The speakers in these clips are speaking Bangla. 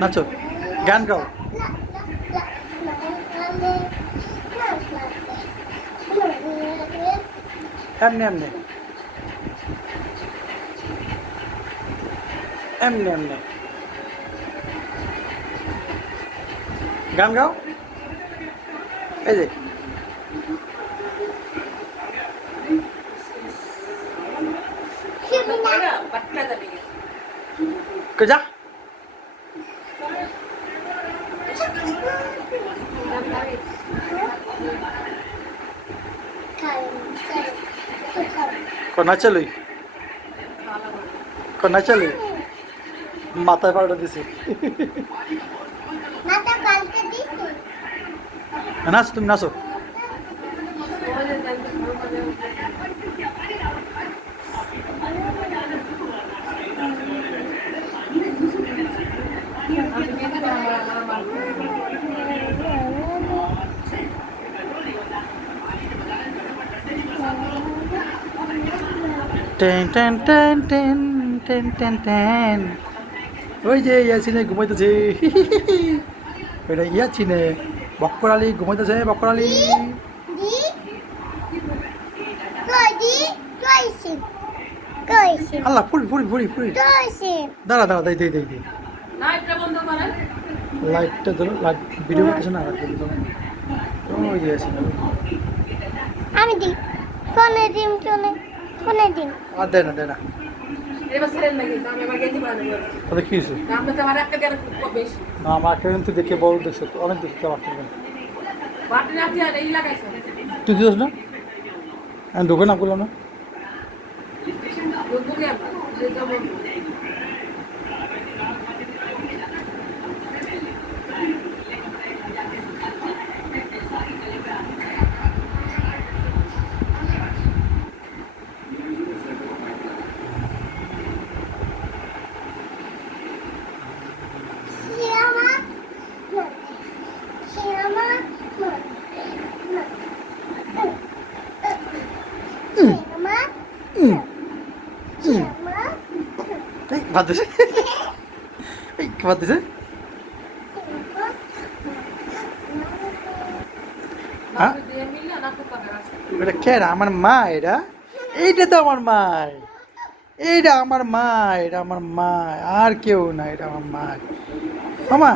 নাচো, গান গাও। এমনি এমনি এমনি এমনি গান গাও। এই যে যা নাচালুই নাচালুই মাথায় পাউডার দিছি। নাচো, তুমি নাচো। Ten ten ten ten ten ten ten. ওই যে ইয়াসিনে ঘুমাইতেছে। ওইটা ইয়াসিনে। বক্কর আলী ঘুমাইতেছে, বক্কর আলী। আল্লাহ ফুরি ফুরি ফুরি ফুরি। দাঁড়া দাঁড়া, দেই দেই দেই দেই। লাইটটা ধরো, লাইট ভিডিও করতেছে না। ওই যে ইয়াসিনে। আমি দিই ফোনে দিম, চলে ফোনে দিম। আর দেয় না, দেয় না। তাহলে কি হয়েছে? না, আমাকে কিন্তু দেখে বড় দেখছে, অনেক দেখছে তো আমার। তুই দিস না, আমি ঢুকে না করলাম না। বাদ দিছে, বাদ দিছে। এটা কে? আমার মা এটা। এইটা তো আমার মা। এইটা আমার মা, এটা আমার মা। আর কেউ না, এটা আমার মা। মামা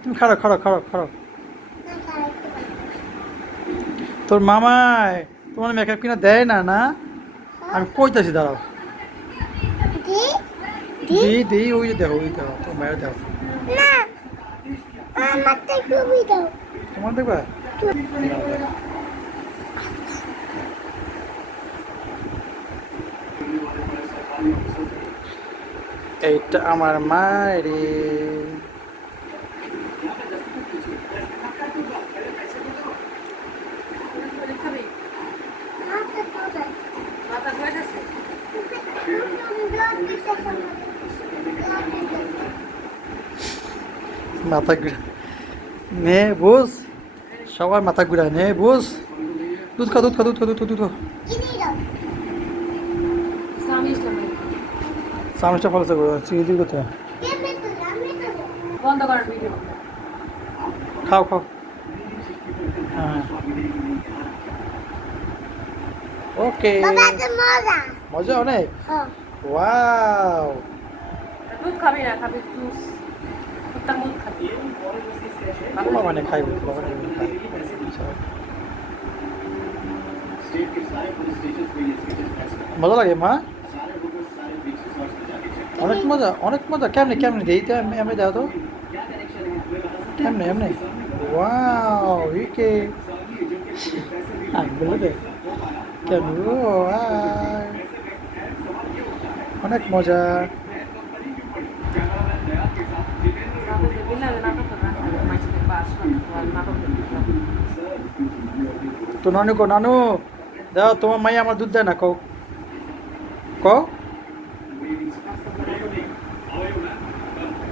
তুমি খাড়ো খাড়ো খাড়ো খাড়ো। তোর মামায় তোমার মেকআপ কিনা দেয় না না? আমি কইতাছি, দাঁড়াও। দি দি, ওই যে দেখো, ওই দেখো তোর মায়ের দেখো। তোমার দেখবা। এইটা আমার মা রে। মাথা ঘুরা নে বুঝ, সবার মাথা ঘুরা নে বুঝ। দুধ খা, দুধ খা, দুধ খা, দুধ খা, দুধ খা। সামনেটা ফলো করো, চিনি কোথায়? বন্ধ করার ভিডিও। খাও খাও। হ্যাঁ, ওকে। মজা অনেক। ওয়াও। দুধ খাবি না, খাবি জুস। কুত্তার দুধ খাবি। বাবা মানে খাইব, বাবা মানে খাই। মজা লাগে মা, অনেক মজা, অনেক মজা। কেমনে কেমনে দিই তো, এমনি দাও তো। কেমনে এমনি? ওয়াও, ইকে আঙ্গুল দে কেমন। অনেক মজা। তো নানু কো, নানু দাও, তোমার মাই আমার দুধ দেয় না। কও কও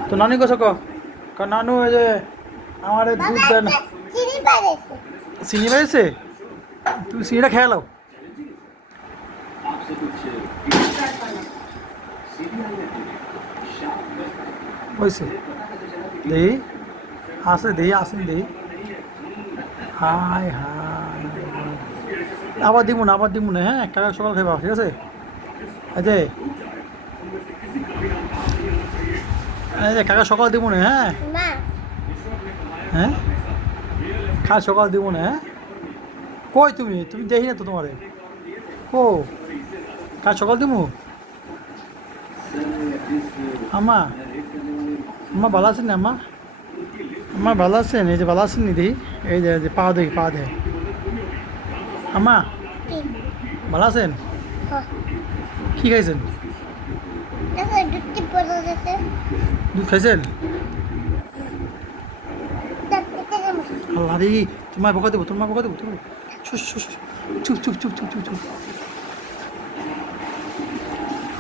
তো নানু কোসো ক নানু, এই যে আমার দুধ দেয় না। চিনি বেড়েছে, তুমি চিনিটা খেয়ে নাও। হয়েছে। দেহি আছে দেহি আসেন দেহি হায় হায় আবার দিব না হ্যাঁ কাকা সকাল খাইবা ঠিক আছে এই যে কাকা সকাল দিব না হ্যাঁ মা হ্যাঁ কাল সকাল দিব না হ্যাঁ কই তুমি তুমি দেখি না তো তোমারে কো কাল সকাল দিব আম্মা আম্মা ভালো আছেন না আম্মা আম্মা ভালো আছেন এই যে ভালো আছেন নি দেখি এই যে পা দেখি পা দে আম্মা কি ভালো আছেন হ্যাঁ কি খাইছেন দেখো দুটি পড়ে গেছে দুধ খাইছেন তারপরে কেমন আল্লাহ রে তোমার বকা দেবো তোমার বকা দেবো তুমি চুপ চুপ চুপ চুপ চুপ চুপ চুপ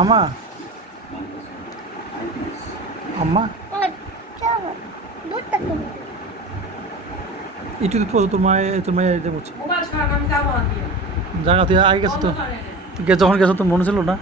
আম্মা আম্মা আর চলো দুধটা কেমন একটু দুধ পড়ো তোর মায়ের এটা বলছে মোবাইল ছাড়া আমি যাবো না দিয়ে জায়গা তুই আগে গেছো তো বন্ধ করে দে। তুই যখন গেছো তোর মনে ছিল না